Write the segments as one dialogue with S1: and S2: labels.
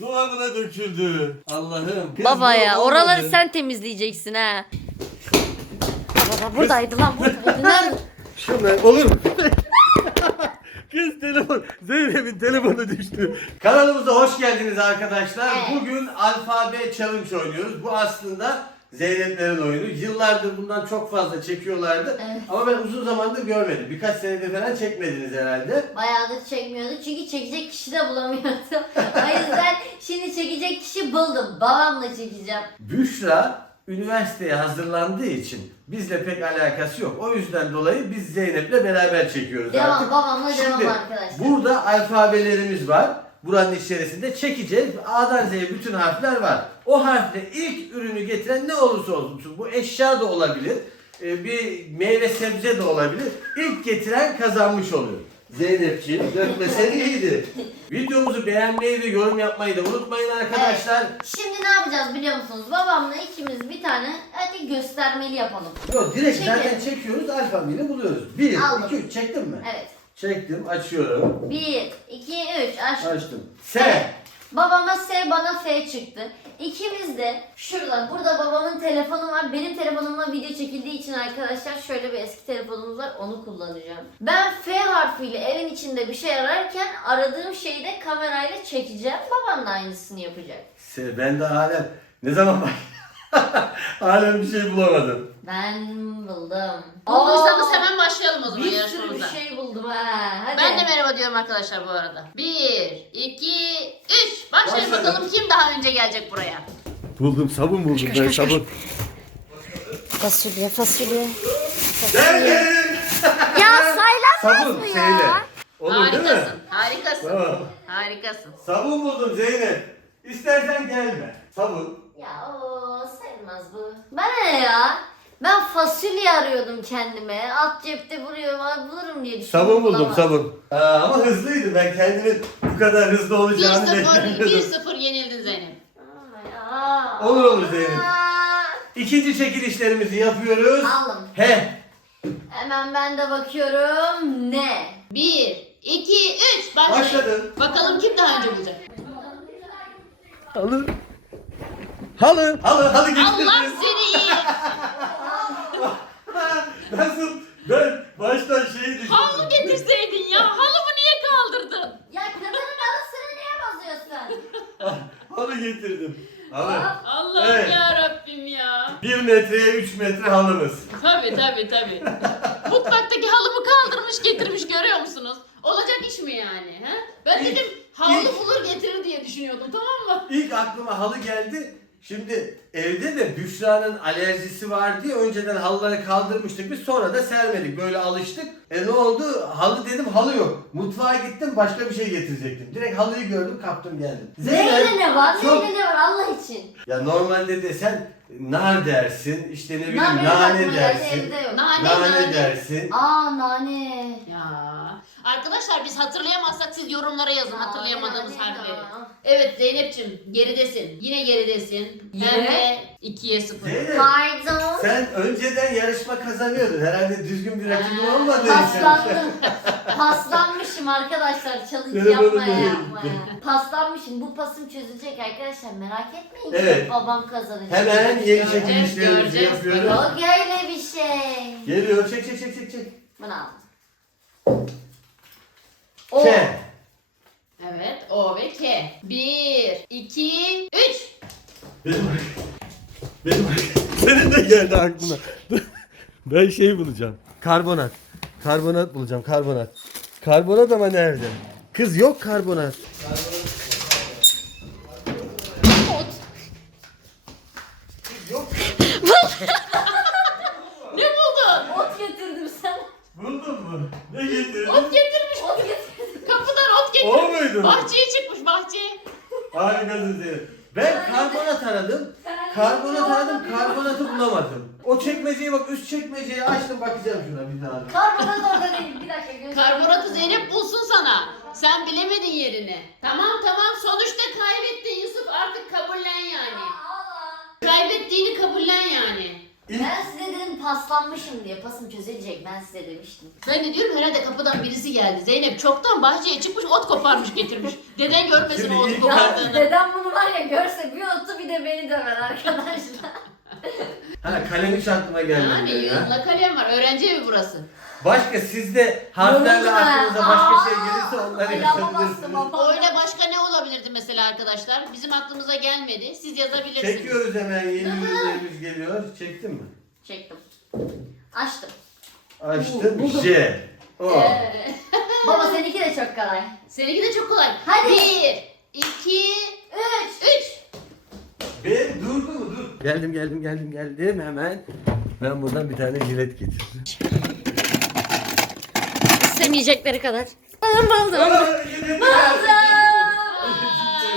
S1: Dolabına döküldü. Allah'ım. Kız
S2: Baba ya
S1: olmadı.
S2: oraları sen temizleyeceksin ha. Baba buradaydı lan buradaydı. Nerede?
S1: Şunlar olur mu? Kız telefon, Zeynep'in telefonu düştü. Kanalımıza hoş geldiniz arkadaşlar.
S2: Evet.
S1: Bugün alfabe challenge oynuyoruz. Bu aslında Zeynep'lerin oyunu. Yıllardır bundan çok fazla çekiyorlardı.
S2: Evet.
S1: Ama ben uzun zamandır görmedim. Birkaç senedir falan çekmediniz herhalde.
S2: Bayağıdır çekmiyorduk çünkü çekecek kişi de bulamıyordum. o yüzden şimdi çekecek kişi buldum. Babamla çekeceğim.
S1: Büşra üniversiteye hazırlandığı için bizle pek alakası yok. O yüzden dolayı biz Zeynep'le beraber çekiyoruz
S2: Devam
S1: artık.
S2: babamla devam
S1: Şimdi
S2: arkadaşlar.
S1: burada alfabelerimiz var. Buranın içerisinde çekeceğiz. A'dan Z'ye bütün harfler var. O harfle ilk ürünü getiren ne olursa olsun. Bu eşya da olabilir. e, Bir meyve sebze de olabilir. İlk getiren kazanmış oluyor. Zeynepciğim dökmesen iyiydi. Videomuzu beğenmeyi ve yorum yapmayı da unutmayın arkadaşlar.
S2: Şimdi ne yapacağız biliyor musunuz? Babamla ikimiz bir tane hadi göstermeli yapalım.
S1: Yok direkt
S2: Çekelim.
S1: zaten çekiyoruz alfabeyi buluyoruz. 1,
S2: Aldım.
S1: 2, 3 çektin mi?
S2: Evet.
S1: Çektim açıyorum.
S2: 1, 2, 3 aç.
S1: Açtım.
S2: S.
S1: S.
S2: Babama S bana F çıktı. İkimiz de şurada burada babamın telefonu var. Benim telefonumla video çekildiği için arkadaşlar şöyle bir eski telefonumuz var onu kullanacağım. Ben F harfiyle evin içinde bir şey ararken aradığım şeyi de kamerayla çekeceğim. Babam da aynısını yapacak.
S1: S. Ben de halen ne zaman bak halen bir şey bulamadım.
S2: Ben buldum.
S3: Bulduysanız hemen başlayalım o zaman
S2: bir sürü
S3: yarışmamıza.
S2: bir şey buldum ha. Hadi.
S3: Ben de merhaba diyorum arkadaşlar bu arada. 1, 2, 3. Başlayın
S1: Başladım.
S3: bakalım kim daha önce gelecek buraya.
S1: Buldum sabun buldum ben sabun.
S2: Fasulye fasulye.
S1: Geldim.
S2: Ya saylanmaz
S1: Sabun
S2: mı ya?
S1: Seyle. Olur değil mi?
S3: Harikasın. Harikasın.
S1: Tamam.
S3: Harikasın.
S1: Sabun buldum Zeynep. İstersen gelme. Sabun.
S2: Ya o sayılmaz bu. Bana ne ya? Ben fasulye arıyordum kendime. Alt cepte buluyorum, bulurum diye düşündüm.
S1: Sabun buldum
S2: bulamadım.
S1: sabun. Aa, ama hızlıydı ben kendimin bu kadar hızlı olacağını
S3: 1-0,
S1: beklemiyordum.
S3: 1-0 yenildin Zeynep.
S2: Aa.
S1: Olur olur Zeynep.
S2: Aa.
S1: İkinci çekilişlerimizi yapıyoruz.
S2: Aldım.
S1: He.
S2: Hemen ben de bakıyorum. Ne?
S3: 1, 2, 3. Başlayın.
S1: Başladım.
S3: Bakalım kim daha önce bulacak.
S1: Halı. Halı. Halı. Halı.
S3: Allah seni iyi.
S1: Nasıl? Ben baştan şeyi düşündüm.
S3: Halı getirseydin ya. Halımı niye kaldırdın?
S2: Ya kadının alısını niye bozuyorsun?
S1: Halı getirdim. Halı.
S3: Allah
S1: Evet.
S3: ya Rabbim ya.
S1: 1 metreye 3 metre halımız.
S3: Tabi tabi tabi. Mutfaktaki halımı kaldırmış getirmiş görüyor musunuz? Olacak iş mi yani? He? Ben dedim halı
S1: İlk-
S3: bulur getirir diye düşünüyordum tamam mı?
S1: İlk aklıma halı geldi. Şimdi evde de Büşra'nın alerjisi var diye önceden halıları kaldırmıştık. Biz sonra da sermedik. Böyle alıştık. E ne oldu? Halı dedim halı yok. Mutfağa gittim başka bir şey getirecektim. Direkt halıyı gördüm kaptım geldim.
S2: Neyle ne var?
S1: çok-
S2: ne var Allah için?
S1: Ya normalde de sen nar dersin, işte ne bileyim nane
S2: geldi,
S1: dersin.
S2: evde yok.
S3: Nane
S1: Nane
S3: nane.
S1: dersin.
S2: Aa nane.
S3: Ya. Arkadaşlar biz hatırlayamazsak siz yorumlara yazın hatırlayamadığımız
S2: Nane,
S3: harfleri.
S2: nane.
S3: Evet Zeynep'ciğim geridesin. Yine geridesin. Hem
S2: Yine?
S3: de 2'ye 0.
S1: Zeynep,
S2: Pardon.
S1: sen önceden yarışma kazanıyordun. Herhalde düzgün bir rakibin olmadığı için.
S2: Paslandım. Paslanmışım arkadaşlar. Challenge
S1: Telefonum
S2: yapmaya
S1: nereye
S2: yapmaya. Paslanmışım. Bu pasım çözülecek arkadaşlar. Merak etmeyin.
S1: Evet.
S2: Babam kazanacak.
S1: Hemen yeni çekilişlerimizi
S3: göreceğiz.
S1: yapıyoruz.
S2: Yok öyle bir şey.
S1: Geliyor çek çek çek çek çek.
S2: Bunu aldım. O.
S1: K.
S3: Evet O ve K. 1, 2, 3.
S1: Benim Benim Senin de geldi aklına. ben şey bulacağım. Karbonat. Karbonat bulacağım karbonat. Karbonat ama nerede? Kız yok karbonat. Yok.
S3: Ne buldun?
S2: Ot getirdim sana.
S1: Buldun mu? Ne getirdin?
S3: Ot getirmiş.
S2: Ot getirdim.
S3: Kapıdan ot
S1: muydu?
S3: Bahçeye çıkmış bahçeye.
S1: Harikasın Zeynep. Ben karbonat aradım. Karbonat aradım, karbonatı bulamadım. O çekmeceyi bak üst çekmeceyi açtım bakacağım şuna bir daha.
S2: Karbonat orada değil. Bir dakika. göster.
S3: Karbonatı Zeynep bulsun sana. Sen bilemedin yerini. Tamam tamam sonuçta kaybettin Yusuf artık kabullen yani.
S2: Aa.
S3: Kaybettiğini kabullen yani.
S1: İlk,
S2: Ben size dedim paslanmışım diye. Pasım çözülecek ben size demiştim.
S3: Ben de diyorum herhalde kapıdan birisi geldi. Zeynep çoktan bahçeye çıkmış ot koparmış getirmiş. Deden görmesin
S1: Şimdi
S3: o otu
S1: ilk-
S2: Ya
S3: kopardığını.
S2: dedem bunu var ya görse bir otu bir de beni döver arkadaşlar.
S1: Ha kalem hiç aklıma gelmedi.
S3: Yani
S1: benim, ha.
S3: yığınla kalem var. Öğrenci evi burası.
S1: Başka sizde harflerle
S2: Yoruldum ha.
S1: aklınıza başka şey gelirse onları
S2: ayağıma bastım
S1: yazabilirsiniz.
S3: Öyle başka ne olabilirdi mesela arkadaşlar? Bizim aklımıza gelmedi. Siz yazabilirsiniz.
S1: Çekiyoruz hemen yeni ürünlerimiz geliyor. Çektin mi?
S2: Çektim. Açtım.
S1: Açtım.
S2: Buldum.
S1: J. O.
S3: Ee,
S2: Baba seninki de çok kolay.
S3: Seninki de çok kolay.
S2: Hadi.
S3: Bir, iki,
S2: Üç.
S3: üç.
S1: Ben durdu mu dur. Geldim geldim geldim geldim hemen. Ben buradan bir tane jilet getirdim.
S2: İstemeyecekleri kadar. Aldım.
S1: Aa, yine bir-
S3: Aa,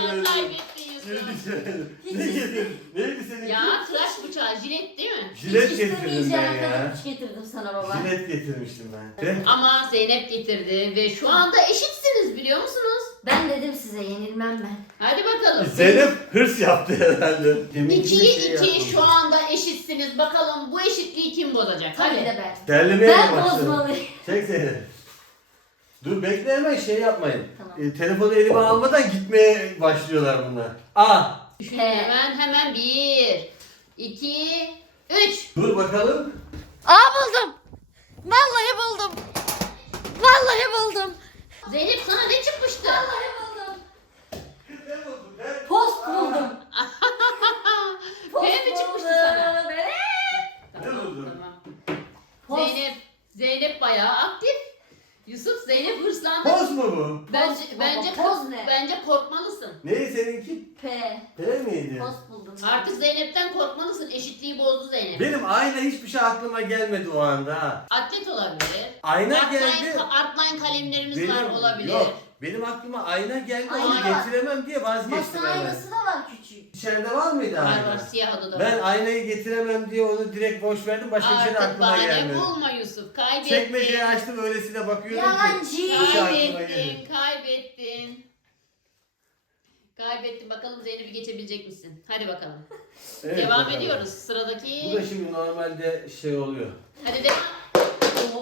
S1: Yine bir-
S3: kaybettin Yusuf.
S1: Yine bir- Ne getirdin? Neydi senin?
S3: Ya tıraş bıçağı, jilet
S1: getirdim ben ya.
S2: kadar üç getirdim sana baba.
S1: Jilet getirmiştim ben. Ve
S3: Ama Zeynep getirdi ve şu anda eşitsiniz biliyor musunuz?
S2: Ben dedim size yenilmem ben.
S3: Hadi bakalım.
S1: Zeynep hırs yaptı herhalde.
S3: İkiye
S1: şey
S3: iki
S1: yapmamış.
S3: şu anda eşitsiniz. Bakalım bu eşitliği kim bozacak?
S2: Tabii
S3: Hadi.
S2: de ben.
S1: Terlemeye
S2: Ben
S1: mi başladın?
S2: bozmalıyım.
S1: Çek Zeynep. Dur bekle hemen şey yapmayın.
S2: Tamam.
S1: E, telefonu elime almadan gitmeye başlıyorlar bunlar. A.
S3: Düşünün hemen hemen bir, iki, üç.
S1: Dur bakalım.
S2: Aa buldum. Vallahi buldum. Vallahi buldum.
S3: Zeynep sana ne çıkmıştı?
S2: Vallahi buldum.
S1: Ne buldun? Ne?
S2: Post buldum. Post
S3: P mi çıkmıştı
S2: buldum.
S3: sana?
S1: Ne buldun?
S3: Tamam.
S2: Post.
S3: Zeynep, Zeynep bayağı aktif. Yusuf Zeynep hırslandı.
S1: Poz mu bu?
S3: Bence
S2: Poz
S3: bence
S2: baba, poz ne?
S3: Bence korkmalısın.
S1: Neydi seninki?
S2: P.
S1: P miydi?
S2: Post buldum.
S3: Artık Zeynep'ten korkmalısın. Eşitliği bozdu Zeynep.
S1: Benim ayna hiçbir şey aklıma gelmedi o anda ha.
S3: Atlet olabilir.
S1: Ayna
S3: Artline,
S1: geldi.
S3: artline kalemlerimiz
S1: Benim,
S3: var olabilir.
S1: Yok. Benim aklıma ayna geldi onu
S2: Ayna var.
S1: getiremem diye vazgeçtim
S2: Masa
S1: hemen.
S2: aynası da var küçük.
S1: İçeride var mıydı
S3: Var var
S1: ayna?
S3: siyah odada
S1: Ben
S3: var.
S1: aynayı getiremem diye onu direkt boş verdim. Başka bir şey de
S3: Artık
S1: aklıma
S3: bahane
S1: gelmedi.
S3: bulma Yusuf. Kaybettin.
S1: Çekmeceyi açtım öylesine bakıyordum ki.
S2: Yalancı.
S1: Hiç aklıma
S3: Kaybettin,
S1: gelmedi.
S3: kaybettin. Kaybettin. Bakalım Zeynep'i geçebilecek misin? Hadi bakalım.
S1: Evet,
S3: Devam
S1: bakalım.
S3: ediyoruz. Sıradaki.
S1: Bu da şimdi normalde şey oluyor.
S3: Hadi de.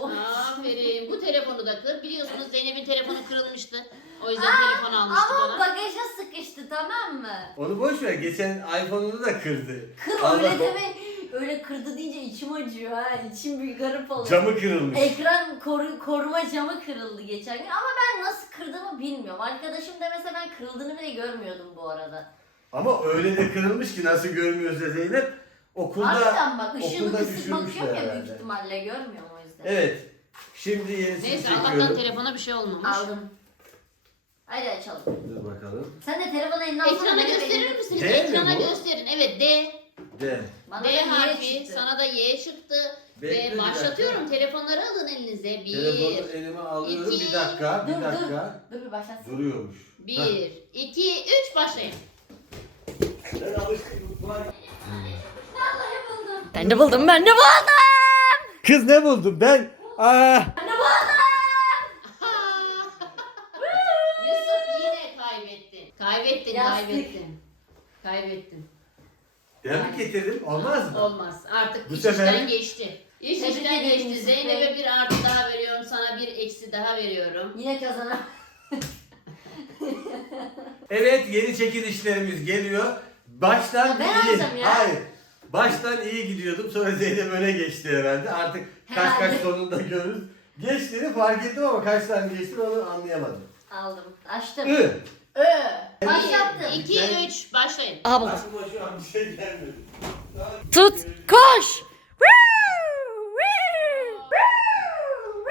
S3: Aferin. Bu telefonu da kır. Biliyorsunuz Zeynep'in telefonu kırılmıştı. O yüzden telefon almıştı
S2: Ama
S3: bana.
S2: bagaja sıkıştı tamam mı?
S1: Onu boş ver. Geçen iPhone'unu da kırdı.
S2: Kır
S1: Allah-
S2: öyle deme. Öyle kırdı deyince içim acıyor ha. İçim bir garip oluyor.
S1: Camı kırılmış.
S2: Ekran koru- koruma camı kırıldı geçen gün ama ben nasıl kırdığımı bilmiyorum. Arkadaşım demese ben kırıldığını bile görmüyordum bu arada.
S1: Ama öyle de kırılmış ki nasıl görmüyorsa Zeynep. Okulda
S2: Harbiden bak ışığını
S1: okulda düşürmüşler
S2: bakıyorum ya büyük ihtimalle görmüyorum.
S1: Evet. Şimdi yenisini
S3: Neyse Allah'tan
S1: çekiyorum.
S3: telefona bir şey olmamış.
S2: Aldım. Hadi açalım.
S1: Dur bakalım.
S2: Sen de telefonu alsana.
S3: Ekrana gösterir misiniz?
S1: D mi
S3: Ekrana
S1: bu?
S3: gösterin. Evet D.
S1: De.
S2: Bana
S3: D
S2: da
S3: harfi. Sana da Y çıktı.
S1: Bekle
S3: Ve başlatıyorum. Telefonları alın elinize. Bir.
S1: Telefonu elime alıyorum.
S3: iki,
S1: bir dakika. Bir
S2: Dur dur.
S1: dakika.
S2: Dur bir başlatsın.
S1: Duruyormuş.
S3: Bir, iki, üç başlayın.
S1: Ben alıştım.
S2: Vallahi buldum. Ben de buldum ben de buldum.
S1: Kız ne buldum ben? Aa.
S3: Yusuf yine kaybettin. Kaybettin,
S2: Yastık.
S3: kaybettin. Kaybettin.
S1: Ben mi getirdim? Olmaz mı?
S3: Olmaz. Artık
S1: Bu
S3: iş
S1: sefer-
S3: işten geçti. İş
S2: Tebrik
S3: işten
S2: ederim
S3: geçti.
S2: Yusuf
S3: Zeynep'e bir artı daha veriyorum. Sana bir eksi daha veriyorum.
S2: Yine kazanan.
S1: Evet yeni çekilişlerimiz geliyor. Baştan
S2: Ya ben
S1: iyi.
S2: alacağım ya.
S1: Hayır. Baştan iyi gidiyordum. Sonra Zeynep öne geçti herhalde. Artık kaç
S2: Herhalde.
S1: kaç sonunda görürüz. Geçtiğini fark ettim ama kaç tane geçti onu anlayamadım.
S2: Aldım. Açtım.
S1: I.
S2: Ö. Başlattım.
S3: Bir, iki, üç. Başlayın.
S2: Aha buldum.
S1: Aklıma şu an bir şey gelmedi.
S2: Tut. Koş.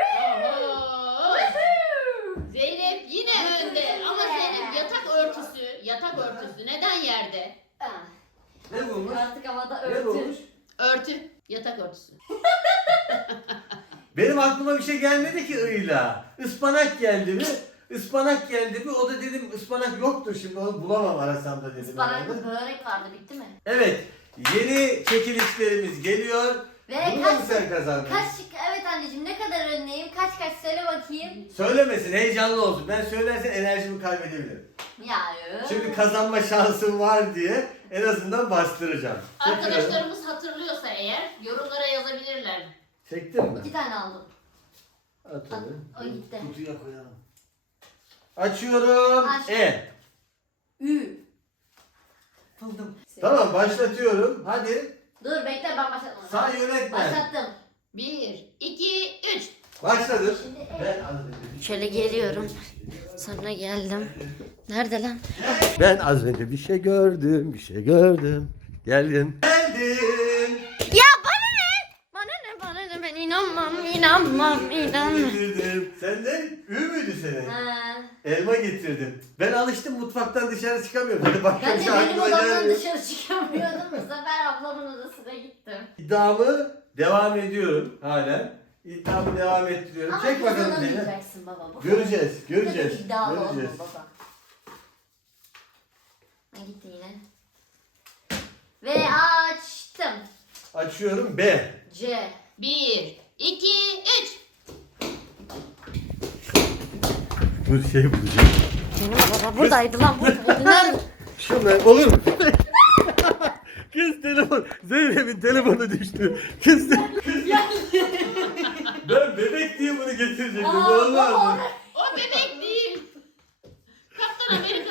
S3: Oho. Zeynep yine önde ama Zeynep yatak örtüsü, yatak örtüsü neden yerde?
S1: Ne bulmuş?
S2: Artık havada
S1: Ne
S2: örtü.
S1: bulmuş?
S3: Örtü, yatak örtüsü.
S1: Benim aklıma bir şey gelmedi ki ıyla. Ispanak geldi mi? Ispanak geldi mi? O da dedim ıspanak yoktur şimdi onu bulamam arasam da dedim. herhalde.
S2: Ispanaklı börek vardı bitti mi?
S1: Evet. Yeni çekilişlerimiz geliyor.
S2: Ve
S1: Bunu da mı
S2: kaç
S1: sen kazandın?
S2: kaç evet anneciğim ne kadar önleyim? Kaç kaç söyle bakayım.
S1: Söylemesin heyecanlı olsun. Ben söylersen enerjimi kaybedebilirim.
S2: Ya.
S1: Şimdi kazanma şansım var diye en azından bastıracağım.
S3: Arkadaşlarımız eğer yorumlara yazabilirler.
S1: Çektin mi?
S2: iki tane aldım.
S1: Atalım.
S2: Ay, gitti.
S1: Kutuya koyalım. Açıyorum.
S2: Aç.
S1: E.
S2: Ü. Buldum.
S1: Tamam başlatıyorum. Hadi.
S2: Dur bekle ben başlatmadım.
S1: Sağ yönetmen.
S2: Başlattım.
S3: Bir, iki, üç.
S1: Başladır.
S2: Şimdi.
S1: Ben az önce bir-
S2: Şöyle geliyorum. Sonra geldim. Nerede lan?
S1: Ben az önce bir şey gördüm, bir şey gördüm. Geldim. Geldim.
S2: Ya bana ne? Bana ne bana ne ben inanmam inanmam.
S1: Getirdim. Sen de ü müydü senin?
S2: Ha.
S1: Elma getirdim. Ben alıştım mutfaktan dışarı çıkamıyorum. Hadi başka
S2: Ben de
S1: şey
S2: benim odamdan dışarı çıkamıyordum. Bu sefer ablamın odasına gittim.
S1: İddiamı devam ediyorum halen. İddiamı devam ettiriyorum.
S2: Ama
S1: Çek bakalım Zeynep.
S2: kazanamayacaksın baba. Bu
S1: Göreceğiz, göreceğiz.
S2: iddialı olma
S1: Göreceğiz.
S2: baba. Ha, Gitti yine. Ve açtım.
S1: Açıyorum B.
S2: C.
S3: Bir, iki, üç.
S1: Bu şey bulacağım.
S2: Benim baba buradaydı lan. Burada. Nerede?
S1: Şunlar olur mu? Kız telefon, Zeynep'in telefonu düştü. Kız, kız ben bebek diye bunu getirecektim. Mı?
S3: O bebek değil. Kaptan Amerika.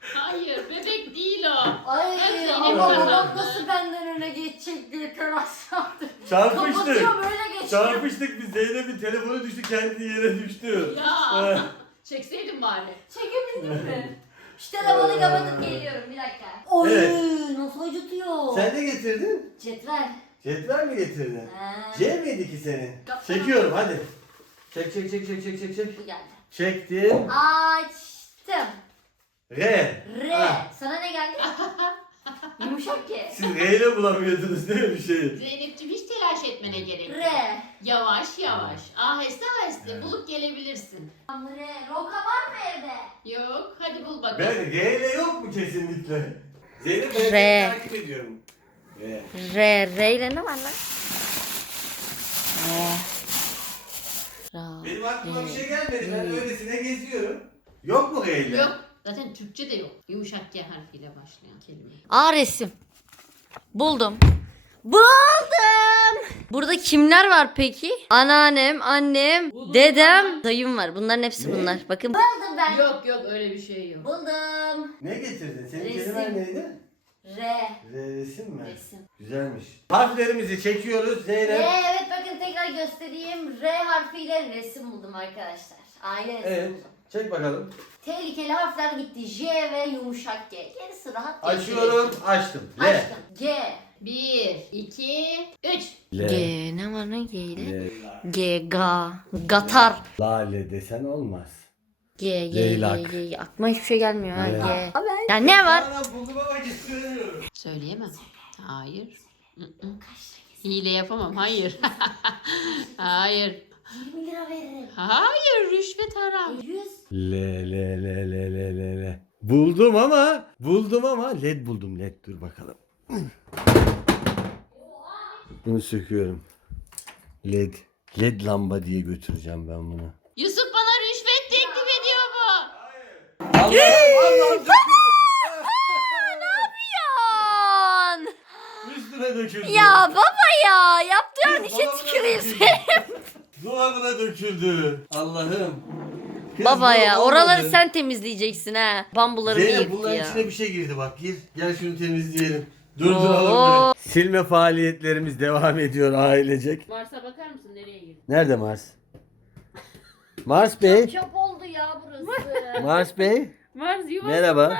S3: Hayır, bebek değil o.
S2: Ay
S3: Ben Zeynep
S2: ama babam
S3: kazandı.
S2: Nasıl benden öne geçecek diye teras yaptı.
S1: Çarpıştık.
S2: Kapatıyorum öyle.
S1: Çarpıştık biz Zeynep'in telefonu düştü kendi yere düştü.
S3: Ya. Çekseydin bari.
S2: Çekebildin mi? Şu telefonu kapatıp geliyorum bir dakika. Oy
S1: Evet.
S2: nasıl acıtıyor.
S1: Sen ne getirdin?
S2: Cetvel.
S1: Cetvel mi getirdin?
S2: Ha.
S1: C miydi ki senin? Çekiyorum hadi. Çek çek çek çek çek çek çek.
S2: Bu geldi.
S1: Çektim.
S2: Açtım.
S1: R.
S2: R.
S1: Ha.
S2: Sana ne geldi? Yumuşak ki.
S1: Siz R ile bulamıyordunuz değil mi bir şeyi?
S3: Zeynep'ciğim hiç telaş etmene gerek yok.
S2: R.
S3: Yavaş yavaş. Aheste aheste bulup gelebilirsin.
S2: R. Roka var mı evde?
S3: Yok, hadi bul bakalım.
S1: Ben R ile yok mu kesinlikle? Zeynep ben
S2: R.
S1: seni takip ediyorum. R.
S2: R. R ile ne var lan? R. Ra.
S1: Benim aklıma bir şey gelmedi. Ben öylesine geziyorum. Yok mu R ile?
S3: Yok. Zaten Türkçe de yok. Yumuşak G harfiyle başlayan kelime.
S2: A resim. Buldum. Buldum. Burada kimler var peki? Anneannem, annem, dedem, dayım var. Bunların hepsi
S1: Ne?
S2: bunlar. Bakın. Buldum ben.
S3: Yok yok öyle bir şey yok.
S2: Buldum.
S1: Ne getirdin? Senin
S2: Resim.
S1: kelimen neydi?
S2: R.
S1: R resim mi?
S2: Resim.
S1: Güzelmiş. Harflerimizi çekiyoruz
S2: R
S1: Zeynep.
S2: evet bakın tekrar göstereyim. R harfiyle resim buldum arkadaşlar. Aile resmi
S1: Evet.
S2: buldum.
S1: Çek bakalım.
S2: Tehlikeli harfler gitti. J ve yumuşak G. Gerisi rahat.
S1: Açıyorum. Açtım. L.
S2: Açtım. G.
S3: Bir, iki, üç.
S2: G ne var ne G ile? G ga gatar.
S1: Lale desen olmaz.
S2: G G
S1: Leylak.
S2: G G Aklıma hiçbir şey gelmiyor ha
S1: Leylak.
S2: G. Ya ne var?
S1: buldum ama getiremiyorum.
S3: Söyleyemem. Hayır. Mm-mm. Hile yapamam. Hayır. Hayır.
S2: 20 lira veririm.
S3: Hayır. Rüşvet haram.
S2: 100.
S1: L L L L L L L. Buldum ama buldum ama led buldum led dur bakalım. Bunu söküyorum. Led. Led lamba diye götüreceğim ben bunu.
S3: Yusuf bana rüşvet teklif ediyor bu.
S1: Allah'ım
S2: Yan.
S1: Üstüne döküldü.
S2: Ya baba ya yaptığın işe tüküreyim
S1: döküldü. Dolabına döküldü. Allah'ım. Kız
S2: Baba ya
S1: olmadı.
S2: oraları sen temizleyeceksin ha. Bambuları
S1: Zeynep
S2: yıktı
S1: bunların
S2: ya.
S1: içine bir şey girdi bak gir. Gel şunu temizleyelim. Durduralım.
S2: Oo.
S1: bunu. Silme faaliyetlerimiz devam ediyor ailecek.
S3: Mars'a bakar mısın nereye girdi?
S1: Nerede Mars? Mars Bey.
S2: Çöp oldu ya burası.
S1: Mars Bey.
S3: Mars yuvası.
S1: Merhaba.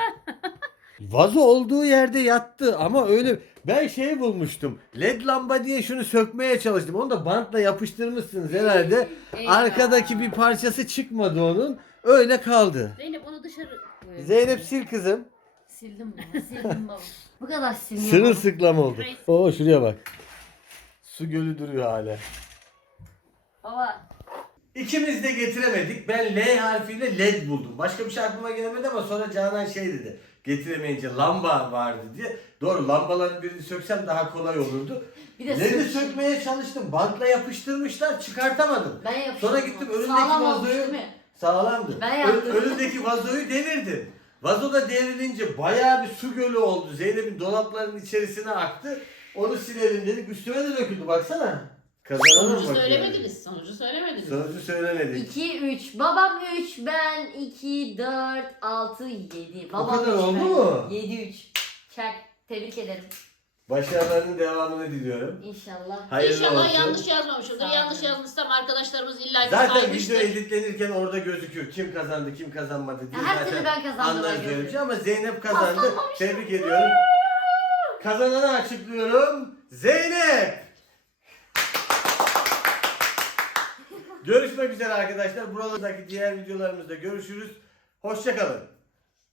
S1: Vazo olduğu yerde yattı ama öyle ben şey bulmuştum. LED lamba diye şunu sökmeye çalıştım. Onu da bantla yapıştırmışsınız herhalde.
S3: Eyvah.
S1: Arkadaki bir parçası çıkmadı onun. Öyle kaldı.
S3: Zeynep onu dışarı koy.
S1: Zeynep sil kızım.
S2: Sildim baba sildim baba. Bu kadar silmiyorum.
S1: Sırılsıklam oldu. Oo şuraya bak. Su gölü duruyor hala.
S2: Baba.
S1: İkimiz de getiremedik. Ben L harfiyle LED buldum. Başka bir şey aklıma gelmedi ama sonra Canan şey dedi. Getiremeyince lamba vardı diye. Doğru lambaların birini söksem daha kolay olurdu.
S2: Bir de sırt-
S1: sökmeye çalıştım. Bantla yapıştırmışlar çıkartamadım.
S2: Ben yapıştırdım.
S1: Sonra gittim önündeki
S2: Sağlam olmuş
S1: vazoyu
S2: değil mi?
S1: sağlamdı.
S2: Ben yaptım.
S1: önündeki vazoyu devirdim. Vazo da devrilince bayağı bir su gölü oldu. Zeynep'in dolaplarının içerisine aktı. Onu silelim dedik. Üstüme de döküldü baksana. Kazanana
S3: Sonucu söylemediniz. Sonucu söylemediniz.
S1: Sonucu söylemedik.
S2: 2 3 babam 3 ben 2 4 6 7 babam
S1: kadar
S2: üç,
S1: oldu
S2: ben
S1: mu?
S2: 7 3 Çak tebrik ederim
S1: Başarılarının devamını diliyorum.
S2: İnşallah
S1: Hayırlı
S3: İnşallah
S1: olsun.
S3: yanlış yazmamışımdır.
S2: Sağ olun.
S3: Yanlış yazmışsam arkadaşlarımız illa ki
S1: Zaten
S3: saymıştır.
S1: video editlenirken orada gözüküyor. Kim kazandı, kim kazanmadı diye.
S2: Her
S1: zaten
S2: türlü ben kazandım,
S1: Anlarız
S2: ben
S1: ama Zeynep kazandı. Tebrik ediyorum. Kazananı açıklıyorum. Zeynep! Görüşmek üzere arkadaşlar. Buralardaki diğer videolarımızda görüşürüz. Hoşçakalın.